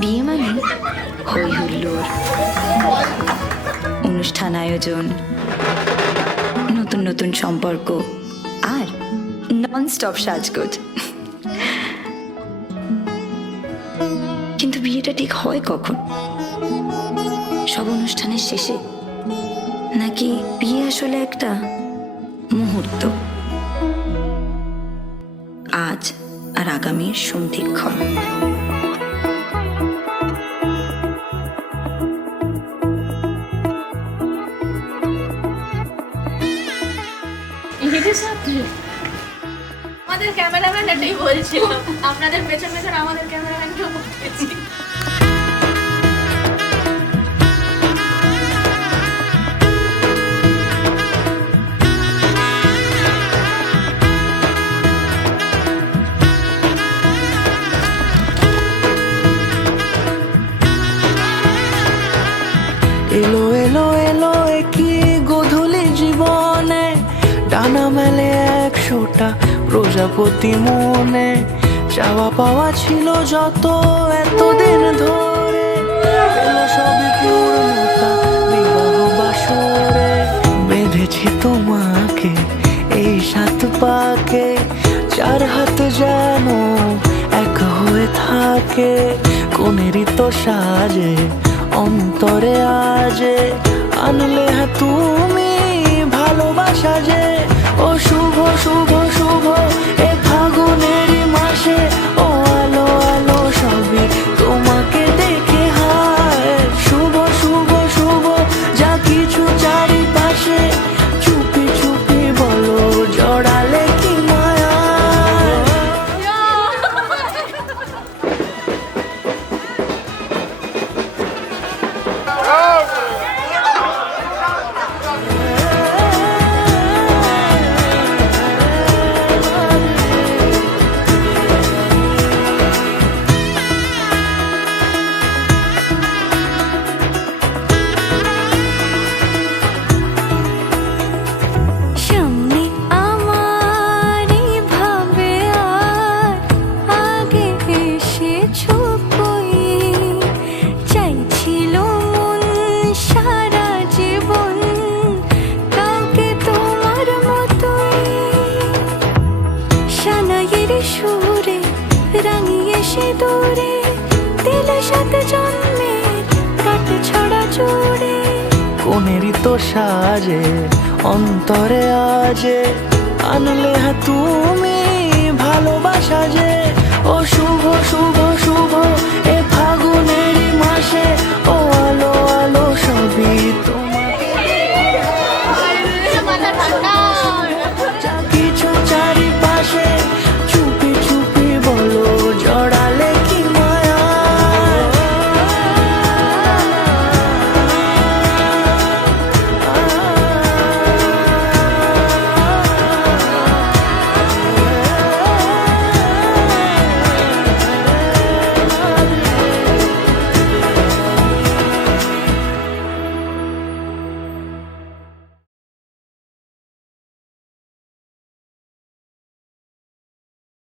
বিয়ে মানে হই হুল্লোড়, অনুষ্ঠান আয়োজন, নতুন নতুন সম্পর্ক আর নন স্টপ সাজগোজ। কিন্তু বিয়েটা ঠিক হয় কখন? সব অনুষ্ঠানের শেষে, নাকি বিয়ে আসলে একটা মুহূর্ত, আজ আর আগামীর সন্ধিক্ষণ? আমাদের ক্যামেরাম্যান এটাই বলছিল, আপনাদের পেছন পেছন আমাদের ক্যামেরাম্যানকেও বলতেছি। এলো এলো এলো একই গোধূলি জীবনে, ডানা মেলে 100টা প্রজাপতি মনে। চাওয়া পাওয়া ছিল যত এতদিন ধরে, এলো সবই পূর্ণতা বিবাহ বাসরে। বেঁধেছি তোমাকে এই 7 পাকে, 4 হাত যেন এক হয়ে থাকে। কোনেরই তো সাজে অন্তরে আজে, আনলে হ্যাঁ তুমি ভালোবাসা যে। ও শুভ শুভ শুভ এ ফাগুনেরই মাসে, ও আলো আলো সবই তোমাকে দেখে হায়। শুভ শুভ শুভ যা কিছু চারিপাশে, চুপি চুপি বলো জড়ালে কি মায়া। সামনে আমার ভাবে আর আগে এসেছো কই, চাইছিল মন সারা জীবন কাউকে তোমার মতোই। সানাইয়ের সুরে রাঙিয়ে সে দূরে, দিলে 7 জন্মের কাট ছড়া জুড়ে। কোনেরই তো সাজে অন্তরে আজে, আনলে হ্যাঁ তুমি